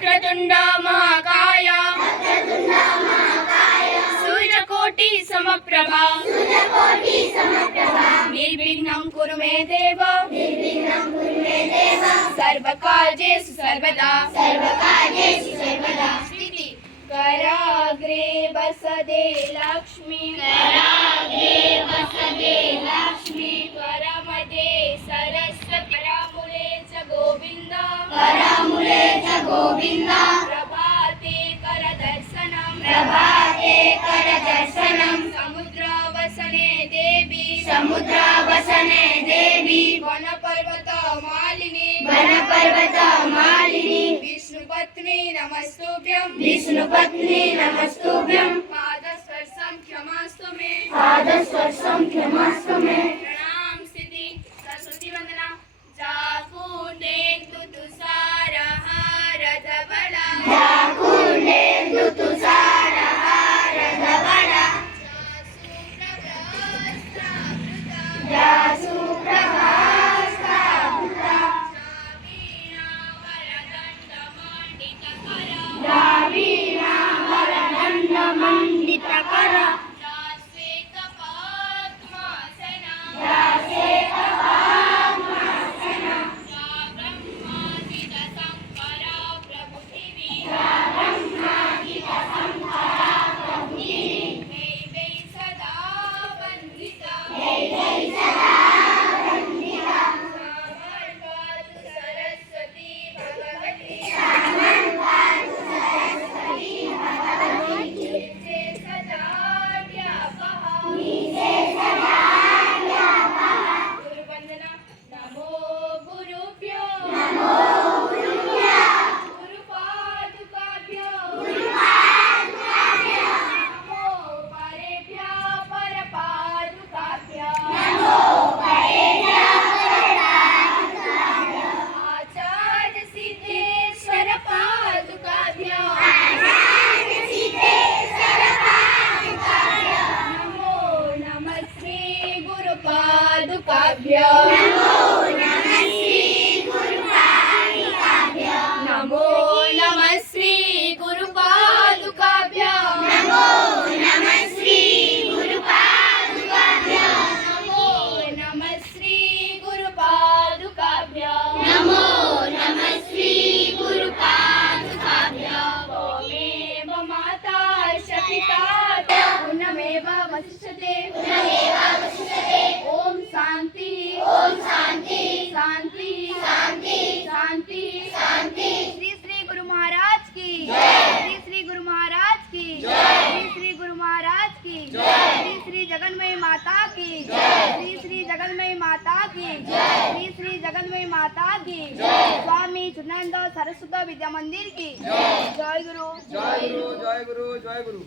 वक्रतुंड महाकाय सूर्यकोटि समप्रभा निर्विघ्नं कुरु मे देव सर्वकार्येषु सर्वदा स्थिति कराग्रे वसदे लक्ष्मी करमध्ये सरस्वती करामूले च गोविन्द प्रभाते करदर्शनं समुद्रावसने देवी वनपर्वत मालिनी विष्णुपत्नी नमस्तुभ्यं पादस्पर्शं क्षमास्तु मे प्रणाम स्थिति सरस्वती वंदना जाकुंडेन्दु तुषारहार धवला मंडितकरा नमो नमः श्री गुरुपादुकाभ्यां नमो नमः श्री गुरुपादुकाभ्यां त्वमेव माता शपिता पुनमेव वसिष्ठते ओम शांति श्री श्री गुरु महाराज की श्री गुरु महाराज की श्री गुरु महाराज की श्री जगन्मयी माता की श्री जगन्मयी माता की श्री जगन्मयी माता की स्वामी चिदानंद सरस्वती विद्या मंदिर की जय गुरु।